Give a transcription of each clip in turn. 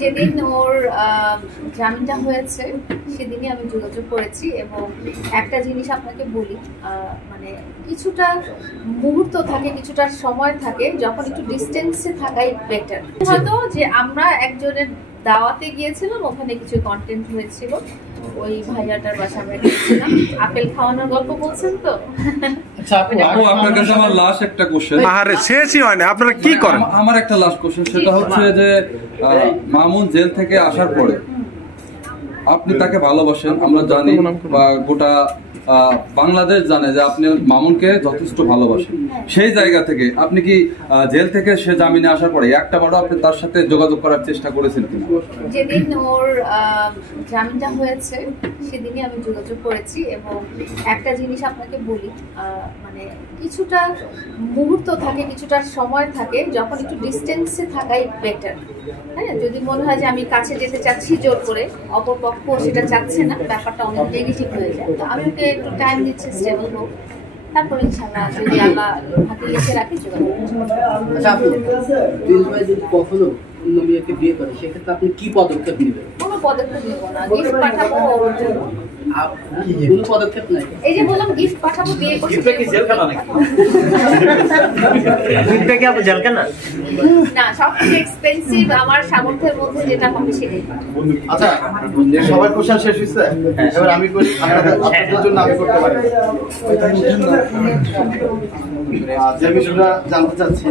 যেদিন ওর জামিনটা হয়েছে সেদিনই আমি যোগাযোগ করেছি এবং একটা জিনিস আপনাকে বলি, মানে কিছুটা মুহূর্ত থাকে, কিছুটা সময় থাকে যখন একটু ডিস্টেন্সে থাকাই বেটার। হয়তো যে আমরা একজনের দাওয়াতে গিয়েছিলাম, ওখানে কিছু কন্টেন্ট হয়েছিল, ওই ভাইয়াটার বাসা আমরা গিয়েছিলাম, আপেল খাওয়ানোর গল্প বলছেন তো। আপনার কাছে আমার লাস্ট একটা কোশ্চেন। আরে শেষই হয় না, আপনারা কি করেন? আমার একটা লাস্ট কোশ্চেন, সেটা হচ্ছে যে মামুন জেল থেকে আসার পরে আপনি তাকে ভালোবাসেন, আমরা জানি, বা গোটা বাংলাদেশ জানে যে আপনি মামুনকে যথেষ্ট ভালোবাসেন। সেই জায়গা থেকে আপনি কি জেল থেকে সে জামিনে আসার পরে একটা বারও আপনি তার সাথে যোগাযোগ করার চেষ্টা করেছেন কিনা? যেদিন ওর জামিনটা হয়েছে সেদিনই আমি যোগাযোগ করেছি এবং একটা জিনিস আপনাকে বলি, মানে কিছুটা মুহূর্ত থাকে, কিছুটা সময় থাকে যখন একটু ডিস্টেন্সে থাকাই বেটার। হ্যাঁ, যদি মনে হয় যে আমি কাছে যেতে চাচ্ছি জোর করে, অপরপক্ষ সেটা চাচ্ছে না, ব্যাপারটা অনেক নেগেটিভ হয়ে যায়। তো আমি ওকে একটু টাইম দিচ্ছি, স্টেবল হোক, তারপরে ইনশাআল্লাহ যদি আল্লাহ হাতে লিখে রাখি যোগাযোগ। আচ্ছা, যদি কখনো অন্য মেয়েকে বিয়ে করে সেক্ষেত্রে আপনি কি পদক্ষেপ নেবেন? কোনো পদক্ষেপ নেব না, গিফট পাঠাবো। কোনো পদক্ষেপ নাই? এই যে বললাম গিফট পাঠাবো, বিয়ে করছি। না, সবথেকে এক্সপেন্সিভ আমার সামর্থ্যের মধ্যে যেটা হবে সেটাই। আচ্ছা, সবার কোশ্চেন শেষ হয়েছে, এবার আমি করি, আপনাদের জন্য আমি করতে পারি। যে বিষয়টা জানতে চাচ্ছি,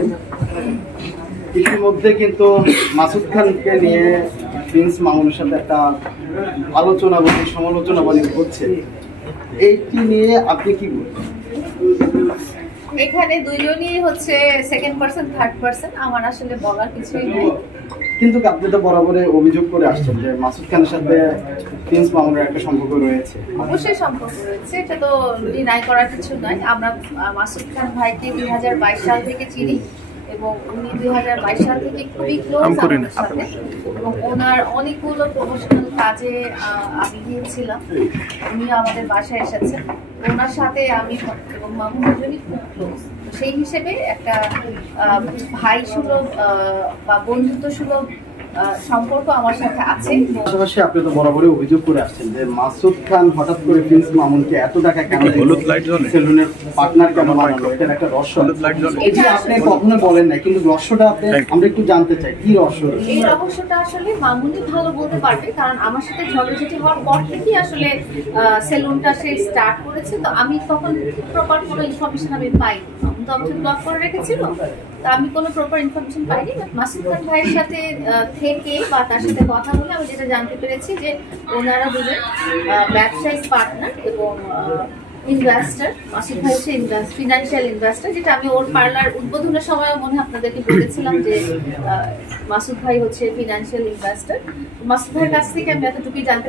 ইতিমধ্যে কিন্তু মাসুদ খানকে নিয়ে প্রিন্স মামুনের সাথে একটা আলোচনা বলি, সমালোচনা বলি হচ্ছে, এইটি নিয়ে আপনি কি বলবেন? এখানে দুইজনই হচ্ছে সেকেন্ড পারসন, থার্ড পারসন, আমার আসলে বলার কিছুই নেই। কিন্তু আপনি তো বরাবরই অভিযোগ করে আসছেন যে মাসুদ খানের সাথে প্রিন্স মামুনের একটা সম্পর্ক রয়েছে। অবশ্যই সম্পর্ক রয়েছে, এটা তো ডিনাই করার কিছু নয়। আমরা মাসুদ খান ভাইকে 2022 সাল থেকে চিনি এবং উনি 2022 সাল থেকে খুবই ক্লোজ আমাদের সাথে, এবং ওনার অনেকগুলো প্রমোশনাল কাজে আমি গিয়েছিলাম, উনি আমাদের বাসায় এসেছেন। ওনার সাথে আমি এবং মামুন দুজনই খুব ক্লোজ। সেই হিসেবে একটা ভাই সুলভ বা বন্ধুত্ব সুলভ সম্পর্ক আমার সাথে আছে। পাশাপাশি আপনি তো বরাবরই অভিযোগ করে আসছেন যে মাসুদ খান হঠাৎ করে প্রিন্স মামুনকে এত টাকা কেন সেলুনের পার্টনার কেন বানালো, এটার একটা রহস্য। এটি আপনি কখনো বলেন না, কিন্তু রহস্যটা আমরা একটু জানতে চাই, কি রহস্য? এই রহস্যটা আসলে মামুনই ভালো বলতে পারবে, কারণ আমার সাথে ঝগড়াঝাটি হওয়ার পর থেকেই আসলে সেলুনটা সে স্টার্ট করেছে। তো আমি তখন প্রপার কোনো ইনফরমেশন আমি পাইনি, মামুন তো আমাকে ব্লক করে রেখেছিল, তো আমি কোনো প্রপার ইনফরমেশন পাইনি। বাট মাসুদ খান ভাইয়ের সাথে থেকে বা তার সাথে কথা বলে আমি যেটা জানতে পেরেছি যে ওনারা দুজন ব্যবসায়িক পার্টনার এবং ইনভেস্টার। মাসুদ ভাই হচ্ছে ফিনান্সিয়াল ইনভেস্টার, যেটা আমি ওর পার্লার উদ্বোধনের সময় মনে হয় আপনাদেরকে বলেছিলাম যে মাসুদ ভাই হচ্ছে ফিনান্সিয়াল ইনভেস্টার। মাসুদ ভাইয়ের কাছ থেকে আমি এতটুকুই জানতে